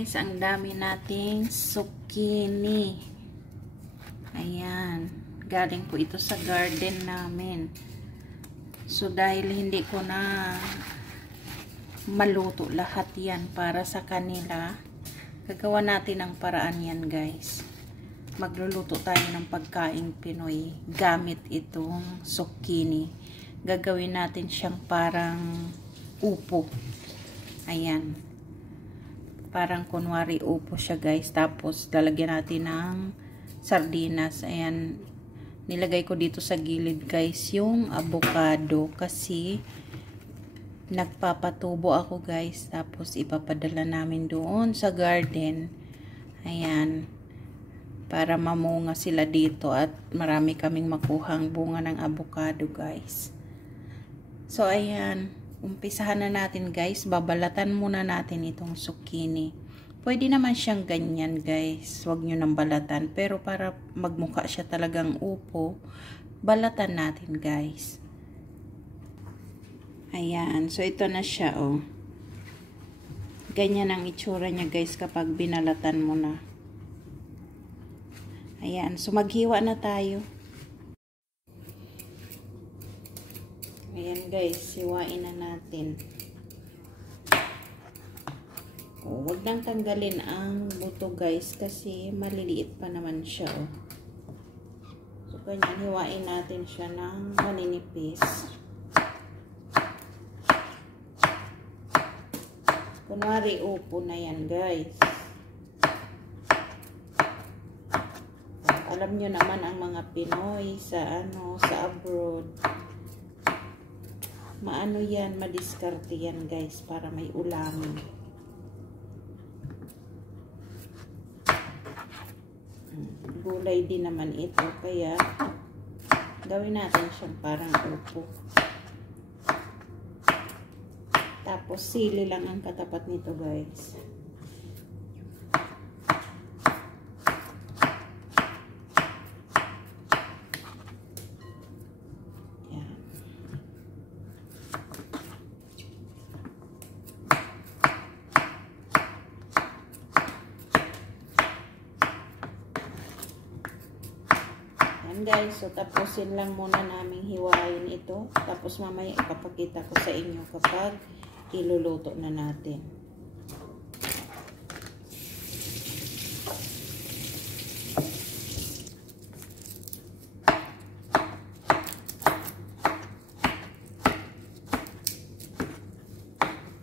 guys, ang dami nating zucchini. Ayan. Galing po ito sa garden namin. So, dahil hindi ko na maluto lahat yan para sa kanila, gagawa natin ang paraan yan guys. Magluluto tayo ng pagkaing Pinoy gamit itong zucchini. Gagawin natin siyang parang upo. Ayan. Parang kunwari upo siya guys. Tapos lalagyan natin ng sardinas. Ayan. Nilagay ko dito sa gilid guys yung avocado. Kasi nagpapatubo ako guys. Tapos ipapadala namin doon sa garden. Ayan. Para mamunga sila dito. At marami kaming makuhang bunga ng avocado guys. So ayan. Umpisahan na natin guys, babalatan muna natin itong zucchini. Pwede naman siyang ganyan guys, huwag nyo nang balatan. Pero para magmukha siya talagang upo, balatan natin guys. Ayan, so ito na siya oh. Ganyan ang itsura niya guys kapag binalatan mo na. Ayan, so maghiwa na tayo. Ayan guys, siwain na natin. Oh, wag nang tanggalin ang buto guys kasi maliliit pa naman siya oh. So ganyan, hiwain natin siya ng maninipis. Kunwari upo na yan guys. Alam nyo naman ang mga Pinoy sa abroad. Maano yan, madiskarte yan guys para may ulamin. Gulay din naman ito kaya gawin natin siyang parang upo. Tapos sili lang ang katapat nito guys. Guys, so tapusin lang muna naming hiwain ito. Tapos mamaya ipapakita ko sa inyo kapag iluluto na natin.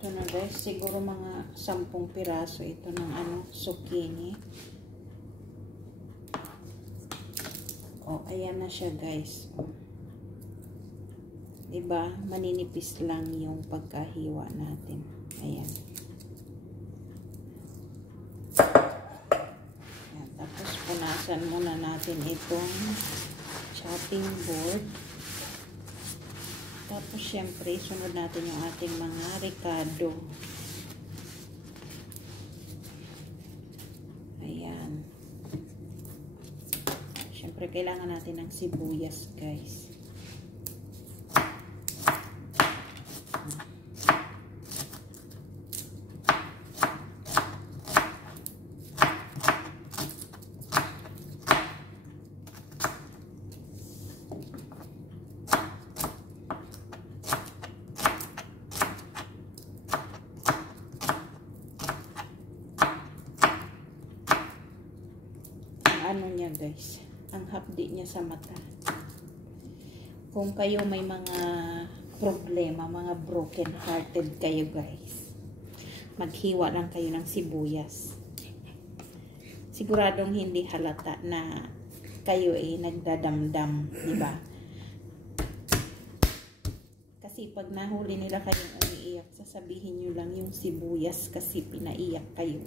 Ito na guys, siguro mga 10 piraso ito ng zucchini. Oh, ayan na siya guys. Diba? Maninipis lang yung pagkahiwa natin. Ayan. Ayan. Tapos punasan muna natin itong chopping board. Tapos syempre, sunod natin yung ating mga ricado. Ayan. Siyempre, kailangan natin ng sibuyas, guys. Ano niya, guys? Ang hapdi niya sa mata. Kung kayo may mga problema, mga broken hearted kayo guys, maghiwa lang kayo ng sibuyas. Siguradong hindi halata na kayo nagdadamdam, di ba? Kasi pag nahuli nila kayong umiiyak, sasabihin nyo lang yung sibuyas kasi pinaiyak kayo.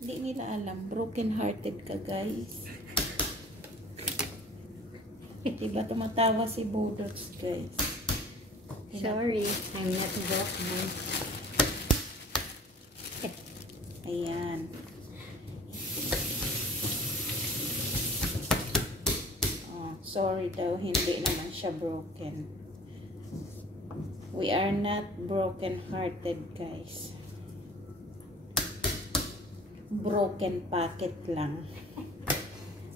Hindi nila alam, broken hearted ka guys. Diba tumatawa si Budots guys? Sorry, I'm not broken. Ayan. Oh, sorry daw, hindi naman siya broken. We are not broken hearted guys. broken packet lang.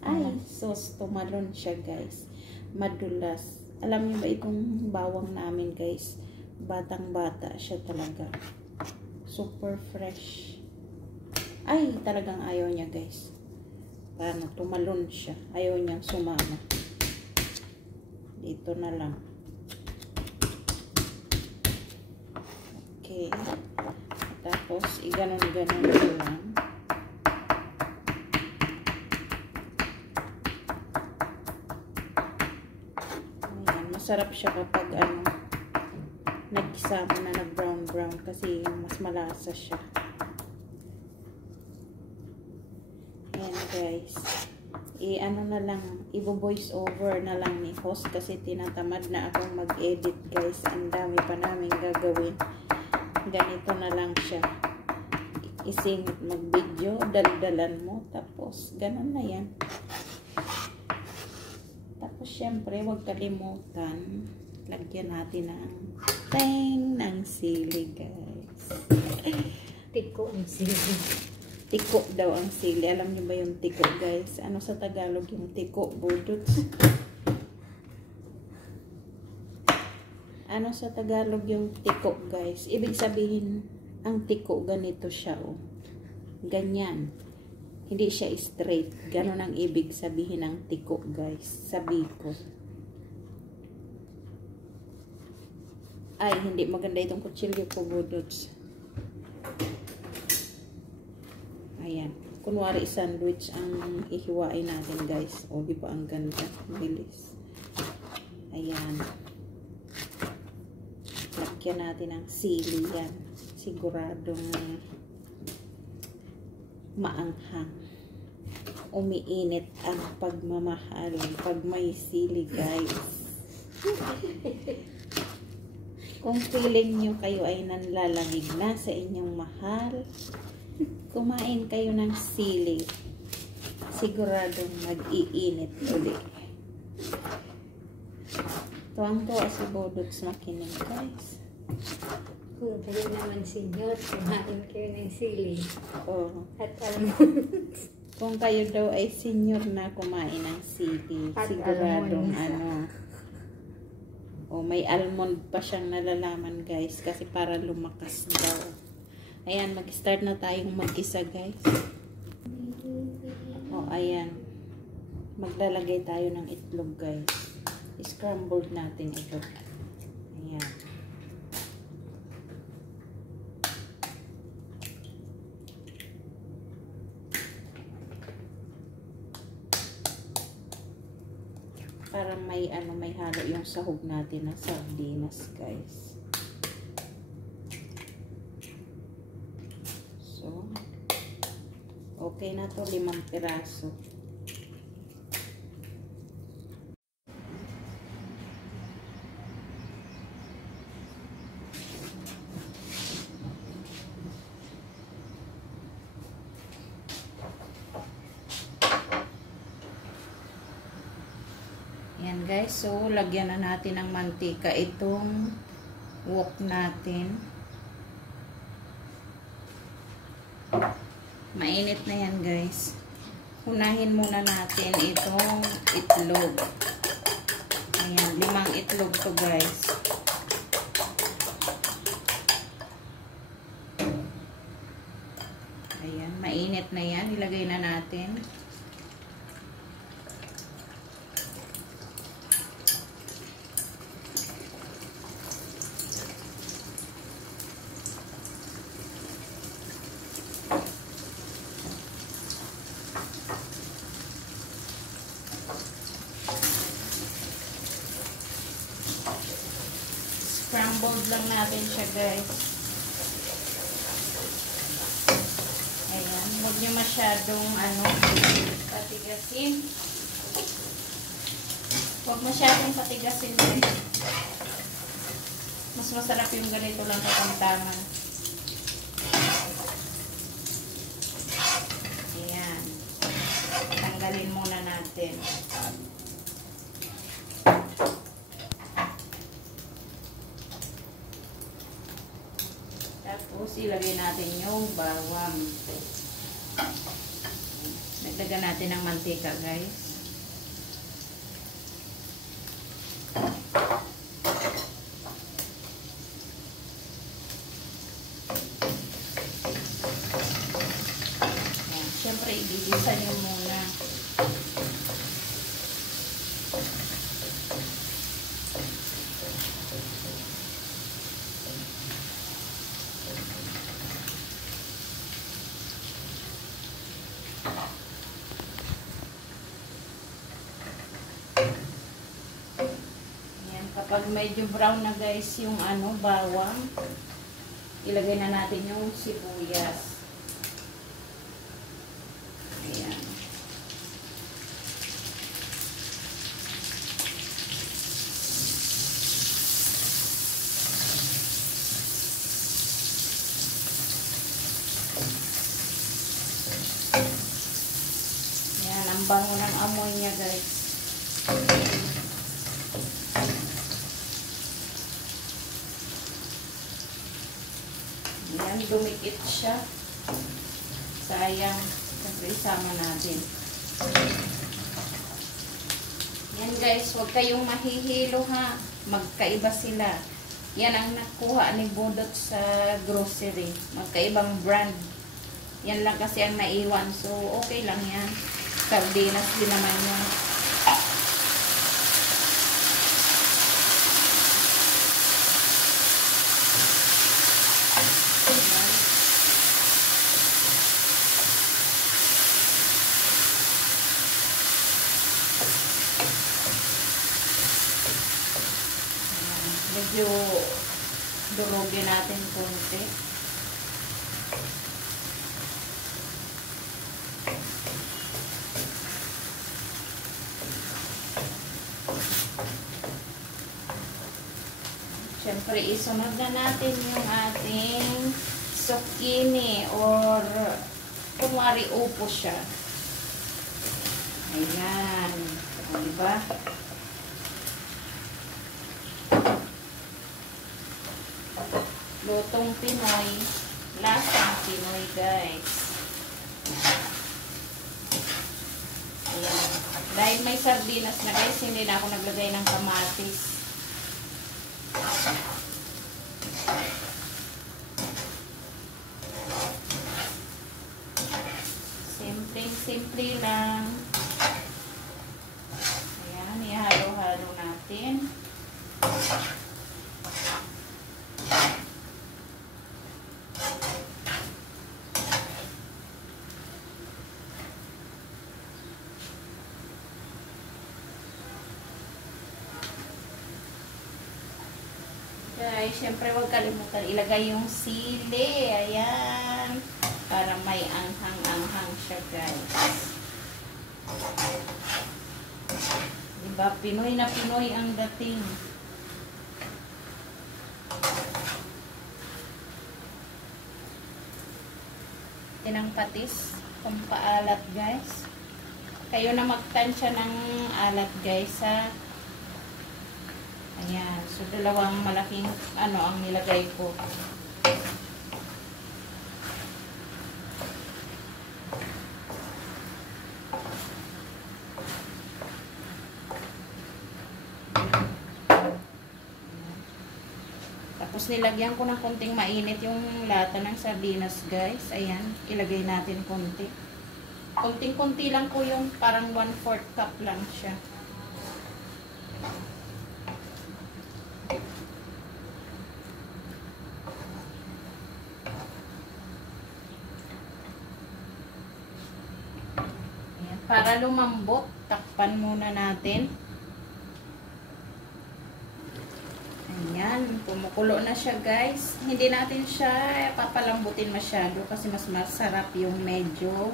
Ay, sos, tumalon siya guys. Madulas. Alam niyo ba itong bawang namin guys? Batang-bata siya talaga. Super fresh. Ay, talagang ayaw niya guys. Paano, tumalon siya. Ayaw niyang sumama. Dito na lang. Okay. Tapos, iganon-ganon ko lang. Ayan, masarap siya kapag nagkisama na nag-brown-brown kasi mas malasa siya. Ayan guys. Na lang, i-voice over na lang ni host kasi tinatamad na akong mag-edit guys. Ang dami pa namin gagawin. Ganito na lang siya. Isingit mag-video, daldalan mo, tapos ganun na yan. Tapos syempre, huwag kalimutan, lagyan natin ng sili guys. Tiko ang sili. Tiko daw ang sili. Alam niyo ba yung tiko guys? Ano sa Tagalog yung tiko, budots? Ano sa Tagalog yung tiko guys? Ibig sabihin, ang tiko ganito siya oh. Ganyan. Hindi siya straight. Ganon ang ibig sabihin ng tiko guys. Sabi ko. Ay, hindi maganda itong kutsilyo ko, budots. Ayan. Kunwari sandwich ang ihiwain natin guys. O, di ba ang ganda? Bilis. Ayan. Lagyan natin ng sili yan. Siguradong maanghang. Umiinit ang pagmamahal pag may sili guys. Kung feeling nyo kayo ay nanlalamig na sa inyong mahal, kumain kayo ng sili. Siguradong mag-iinit ulit. Tuwang-tuwa si Budots makinig guys. Kung kayo naman senyor, kumain kayo ng sili. Oh. At almonds. Kung kayo daw ay senior na kumain ng sili, At siguradong almonds. O may almond pa siyang nalalaman guys kasi para lumakas daw. Ayan, mag-start na tayong mag-isa guys. O ayan, maglalagay tayo ng itlog guys. Scrambled natin ito. Ayan. Para may halo yung sahog natin na sardinas guys. So, okay na to, 5 piraso. Yan guys, so lagyan na natin ng mantika itong wok natin. Mainit na yan guys. Unahin muna natin itong itlog. Ayan, 5 itlog to guys. Ayan, mainit na yan. Ilagay na natin. Scrambled lang natin siya guys. Ayan, huwag nyo masyadong patigasin. Huwag masyadong patigasin guys. Mas masarap yung ganito lang katamtaman. Ayan. Tanggalin muna natin. Tapos ilagay natin yung bawang. Lagyan natin ng mantika, guys. Siyempre, igigisa nyo muna. Ayan, kapag medyo brown na guys yung bawang, ilagay na natin yung sibuyas. Ayan. Ayan, ang bango ng amoy niya guys. Ayan, dumikit siya. Sayang. Siyempre, isama natin. Yan guys, huwag kayong mahihilo ha. Magkaiba sila. Yan ang nakuha ni Budot sa grocery. Magkaibang brand. Yan lang kasi ang naiwan. So, okay lang yan. Sardinas din naman yan. Medyo durugin natin konti. Siyempre, isunod na natin yung ating zucchini or kumari upo siya. Ayan. O, diba? Lutong Pinoy, lasang Pinoy guys. Ayan. Dahil may sardinas na guys, hindi na ako naglagay ng kamatis. Simple lang. Ayan, ihalo-halo natin. Guys, syempre huwag kalimutan ilagay yung sili. Ayan. Para may anghang-anghang siya, guys. Diba? Pinoy na Pinoy ang dating. Tinang patis. Pampaalat, guys. Kayo na magtansya ng alat, guys, ha? Ayan. So, dalawang malaking ang nilagay ko. Tapos, nilagyan ko ng konting mainit yung lata ng sardinas, guys. Ayan. Ilagay natin konti. Konting-konti lang po yung parang 1/4 cup lang siya. Para lumambot, takpan muna natin. Ayan, kumukulo na siya guys. Hindi natin siya papalambutin masyado kasi mas masarap yung medyo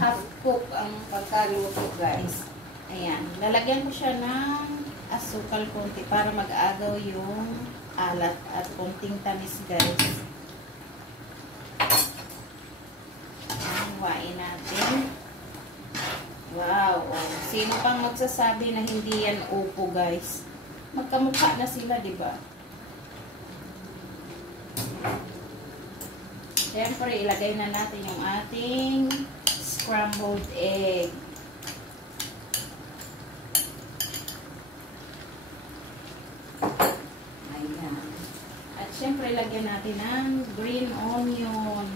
half cook ang pagkaluto guys. Ayan, lalagyan ko siya ng asukal konti para mag-agaw yung alat at konting tamis guys. Ayan, huwain natin. Wow! Sino pang magsasabi na hindi yan upo, guys? Magkamukha na sila, di ba? Siyempre, ilagay na natin yung ating scrambled egg. Ayan. At syempre, lagyan natin ng green onion.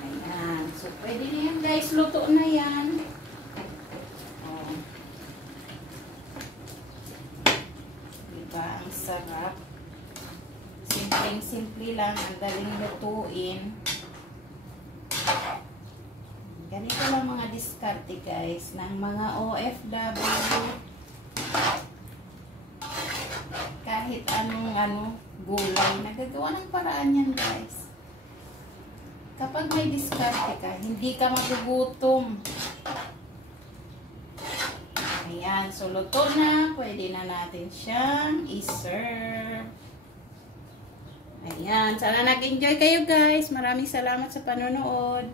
Ayan. So, pwede na yan guys. Luto na yan. Oh. Diba? Ang sarap. Simpleng-simple lang. Ang daling lutuin. Ganito lang mga diskarte guys ng mga OFW. Kahit anong gulay. Nagagawa ng paraan yan guys. Kapag may diskarte ka, hindi ka magugutom. Ayan, so luto na. Pwede na natin siyang i-serve. Ayan, sana nag-enjoy kayo guys. Maraming salamat sa panonood.